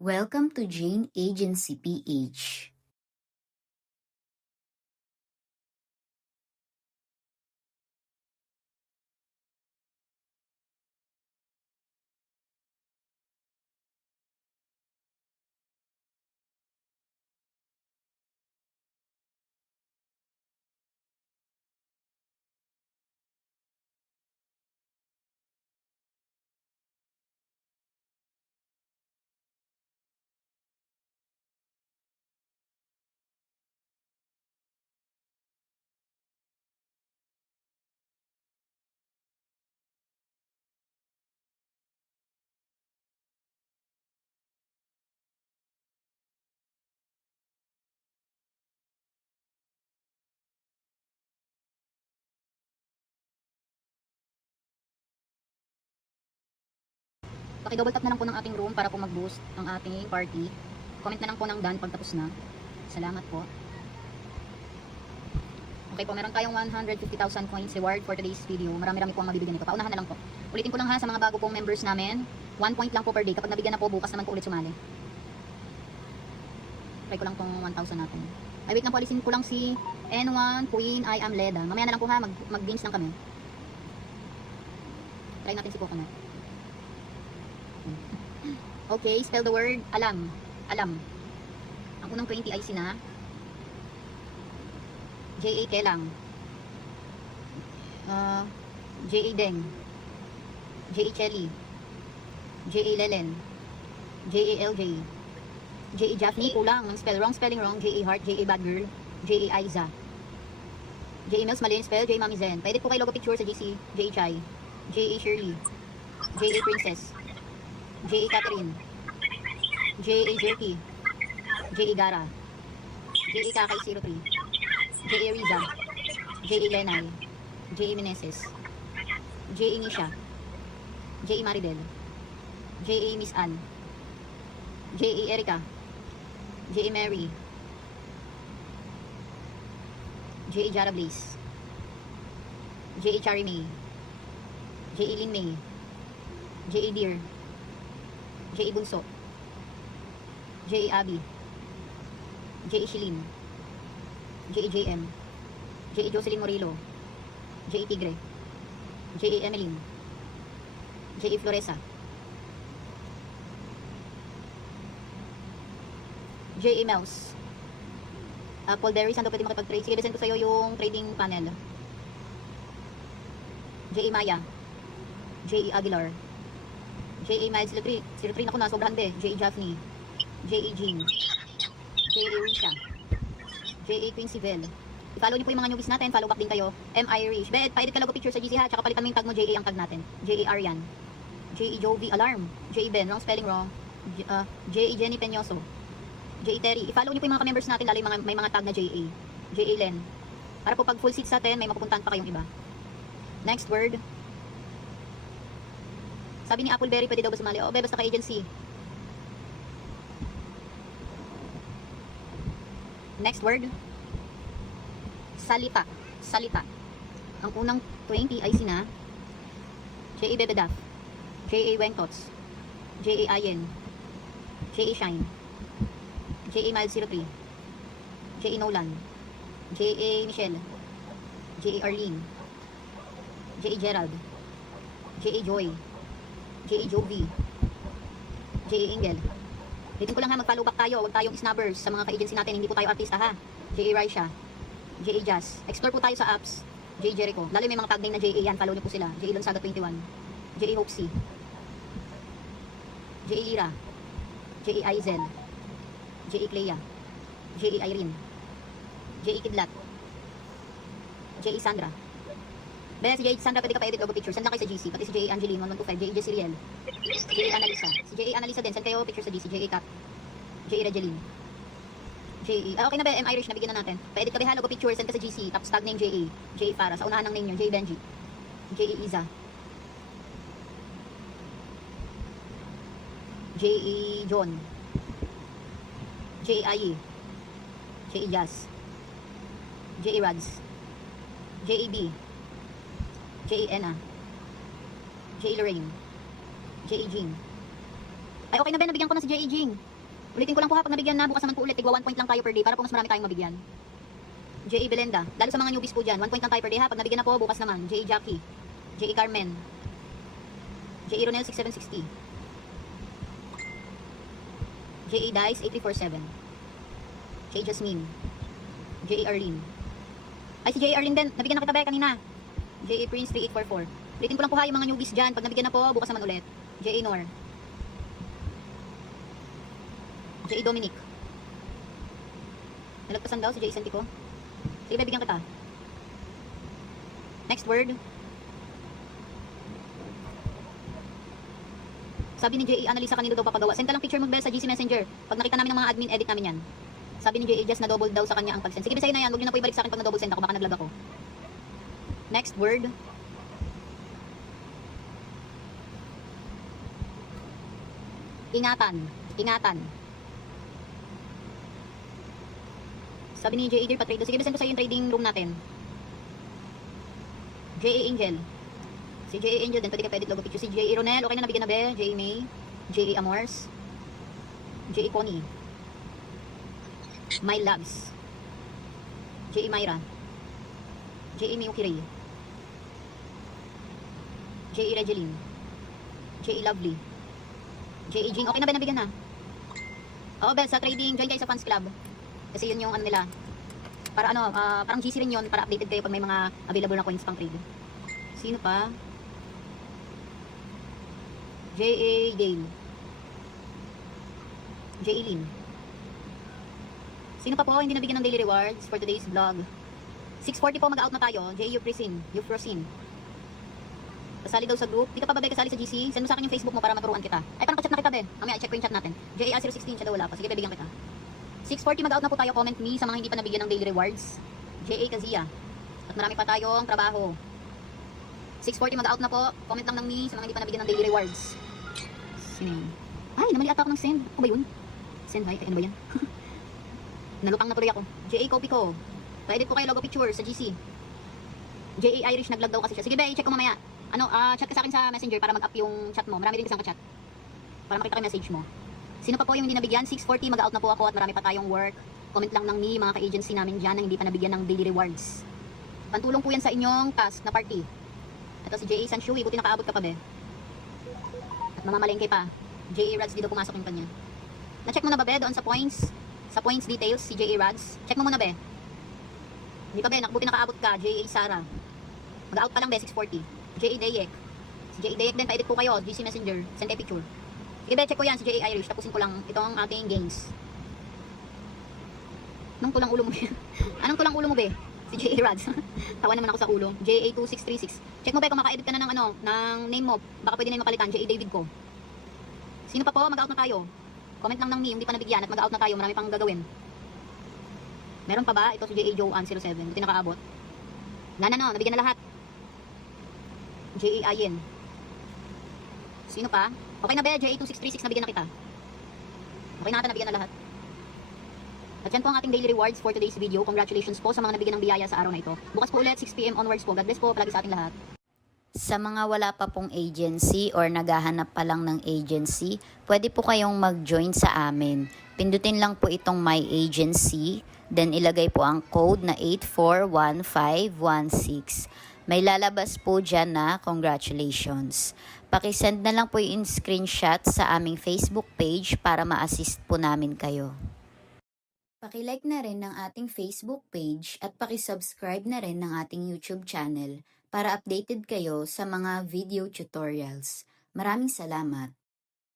Welcome to Jane Agency PH. Paki-double tap na lang po ng ating room para po mag-boost ang ating party. Comment na lang po ng done pag tapos na. Salamat po. Okay po, meron tayong 150,000 coins reward for today's video. Marami-rami po ang mabibigyan nito. Paunahan na lang po. Ulitin ko lang ha sa mga bago pong members namin. 1 point lang po per day. Kapag nabigyan na po, bukas naman po ulit sumali. Try ko lang tong 1,000 natin. Ay wait lang po, alisin ko lang si N1 Queen I am Leda. Mamaya na lang po ha, mag-gains lang kami. Try natin si Coconut. Okay, spell the word alam. Alam. Ang unang 20 ay sina J.A. Kelang, J.A. Deng, J.A. Chelly, J.A. Lelen, J.A. LJ, J.A. Jaffney, kulang ng spell, wrong spelling wrong, J.A. Heart, J.A. Bad Girl, J.A. Aiza, J.A. Mills, mali yung spell, J.A. Mami Zen. Pwede po kayo logo picture sa GC, J.A. Chai, J.A. Shirley, J.A. Princess, J.A. Catherine, J.A. Jerky, J.A. Gara, J.A. Kakay 03, J.A. Riza, J.A. Lenay, J.A. Meneses, J.A. Nisha, J.A. Maridel, J.A. Miss Ann, J.A. Erica, J.A. Mary, J.A. Jara Blaze, J.A. Chari May, J.A. Lin May, J.A. Deer, J.A. Bunso, J.A. Abby, J.A. Shilin, J.A. JM, J.A. Jocelyn Morillo, J.A. Tigre, J.A. Emeline, J.A. Floresa, J.A. Mouse, Paul Derry, saan daw pwede makipag-trade? Sige, send ko sa'yo yung trading panel. J.A. Maya, J.A. Aguilar, J.A. Miles 03, 03 na ko na, sobrang de, J.A. Jaffney, J.A. Jean, J.A. Risha, J.A. Quincy Bell. I-follow niyo po yung mga newbies natin, follow back din kayo. M.I. Rich, bet, pa-edit ka logo picture sa GC ha, tsaka palitan mo yung tag mo, J.A. ang tag natin. J.A. Arian, J.A. Jovi Alarm, J.A. Ben, wrong spelling wrong, J.A. Jenny Peñoso, J.A. Terry. I-follow niyo po yung mga members natin, lalo yung mga, may mga tag na J.A. J.A. Len. Para po pag full seats natin, may mapupuntahan pa kayong iba. Next word. Sabi ni Appleberry, pwede daw ba sumali? O, basta ka agency. Next word. Salita. Salita. Ang unang 20 ay sina J.A. Bebedaf, J.A. Wengtots, J.A. Ayen, J.A. Shine, J.A. Mild 03, J.A. Nolan, J.A. Michelle, J.A. Arlene, J.A. Gerald, J.A. Joy, J.A. Jovi, J.A. Ingel. Waitin ko lang ha, mag-follow back tayo. Huwag tayong snabbers sa mga ka-agency natin. Hindi po tayo artista ha. J.A. Raisha, J.A. Jazz. Explore po tayo sa apps. J.A. Jericho. Lalo may mga tag name na J.A. yan. Follow niyo po sila. J.A. Lonsaga 21. J.A. Hoxie. J.A. Lira. J.A. Aizel. J.A. Clea. J.A. Irene. J.A. Kidlat. J.A. Sandra. Bes, si J.A. Sandra, pwede ka pa-edit logo picture. Send lang kayo sa GC. Pati si J.A. Angeline 1125. J.A. Jessiriel. J.A. Analisa. Si J.A. Analisa din. Send kayo picture sa GC. J.A. Cap. J.A. Regeline. J.A. Okay na ba? M. Irish, nabigyan na natin. Pa-edit ka ba? Logo picture. Send ka sa GC. Tapos tag name J.A. J.A. Para. Sa unahan ng name nyo. J.A. Benji. J.A. Iza. J.A. John. J.A. Ayi. J.A. Jazz. J.A. Rads. J.A. B. J.A. Ena. J.A. Lorraine. J.A. Jean. Ay, okay na ba? Nabigyan ko na si J.A. Jing. Ulitin ko lang po ha, pag nabigyan na, bukas naman po ulit, tigwa 1 point lang tayo per day para po mas marami tayong mabigyan. J.A. Belenda, lalo sa mga newbies po dyan, 1 point lang tayo per day ha, pag nabigyan na po, bukas naman. J.A. Jackie, J.A. Carmen, J.A. Ronel 6760, J.A. Dice 8347, J.A. Jasmine, J.A. Arlene. Ay, si J.A. Arlene din, nabigyan na kita ba kanina? J.A. Prince 3844. Ulitin ko lang po ha, yung mga newbies dyan, pag nabigyan na po, bukas naman ulit. J.A. Nor, J.A. Dominic. Nalagpasan daw si J.A. Santico. Sige, bibigyan kita. Next word. Sabi ni J.A. Annalisa kanino daw papagawa. Send ka lang picture mo sa GC Messenger. Pag nakita namin ng mga admin, edit namin yan. Sabi ni J.A. just na double daw sa kanya ang pag-send. Sige, sa'yo na yan. Huwag nyo na po ibalik sa akin pag na-double send ako. Baka naglag ako. Next word. Ingatan. Ingatan. Sabi ni J.A. Dear Patrado. Sige, send ko sa'yo yung trading room natin. J.A. Angel. Si J.A. Angel din, pwede ka pa edit logo picture. Si J.A. Ronel, okay na nabigyan na ba? J.A. May, J.A. Amors, J.A. Connie, My Loves, J.A. Myra, J.A. Miyuki Ray, J.A. Regeline, J.A. Lovely, J.A. Jing, okay na ba nabigyan na? Oo, Bel, sa trading, join kayo sa fans club. Kasi yun yung ano nila. Para ano, parang GC rin yun, para updated kayo pag may mga available na coins pang trade. Sino pa? J.A. Dale, J.A. Lin. Sino pa po hindi nabigyan ng daily rewards for today's vlog? 6:40 po mag-out na tayo. J.A. Euphrosin. Kasali daw sa group. Di ka pa ba kasali sa GC? Send mo sa akin yung Facebook mo para maturuan kita. Ay, parang ka-chat na kita, Ben. Mamaya i-check ko yung chat natin. J.A. 016, siya daw wala pa. Sige, bibigyan kita. 6:40 mag-out na po tayo. Comment me sa mga hindi pa nabigyan ng daily rewards. J.A. Kazia. At marami pa tayong trabaho. 6:40 mag-out na po. Comment lang ng me sa mga hindi pa nabigyan ng daily rewards. Sino yun? Ay, namali ata ako ng send. Ako ba yun? Send, ay, ano ba yan? Nalutang na tuloy ako. J.A. Copy ko. Pa-edit ko kayo logo picture sa GC. J.A. Irish, nag-log daw kasi siya. Sige ba, i-check ko mamaya. Ano, chat ka sa akin sa messenger para mag-up yung chat mo. Marami din kasang ka-chat. Para makita ko yung message mo. Sino pa po yung hindi nabigyan? 6:40 mag-out na po ako at marami pa tayong work. Comment lang ng me, mga ka-agency namin dyan na hindi pa nabigyan ng daily rewards. Pantulong po yan sa inyong task na party. Ito si J.A. Sanshui, buti nakaabot ka pa be. At mamamalengke pa. J.A. Rads, di daw pumasok yung kanya. Na-check mo na ba be doon sa points? Sa points details, si J.A. Rads? Check mo muna be. Hindi pa be, buti nakaabot ka. J.A. Sara. Mag-out pa lang be, 6:40. J.A. Dayek. Si J.A. Dayek din, pa-edit ko kayo. GC Messenger. Send kayo picture. Sige be, check ko yan. Si J.A. Irish. Tapusin ko lang itong ating games. Anong tulang ulo mo yan? Anong tulang ulo mo be? Si J.A. Rads. Tawa naman ako sa ulo. J.A. 2636. Check mo ba kung maka-edit ka na ng ano, ng name mo. Baka pwede na yung mapalitan. J.A. David ko. Sino pa po? Mag-out na tayo. Comment lang ng me, hindi pa nabigyan at mag-out na tayo. Marami pang gagawin. Meron pa ba? Ito si J.A. Joanne 07. Hindi nakaabot. Na, nabigyan na lahat. J.A. Ayen. Sino pa? Okay na ba? J.A. 2636 nabigyan na kita. Okay na ata, nabigyan na lahat. At yan po ang ating daily rewards for today's video. Congratulations po sa mga nabigyan ng biyaya sa araw na ito. Bukas po ulit, 6 PM onwards po. God bless po, palagi sa ating lahat. Sa mga wala pa pong agency or naghahanap pa lang ng agency, pwede po kayong mag-join sa amin. Pindutin lang po itong My Agency, then ilagay po ang code na 841516. May lalabas po dyan na congratulations. Pakisend na lang po yung screenshot sa aming Facebook page para ma-assist po namin kayo. Paki-like na rin ng ating Facebook page at paki-subscribe na rin ng ating YouTube channel para updated kayo sa mga video tutorials. Maraming salamat!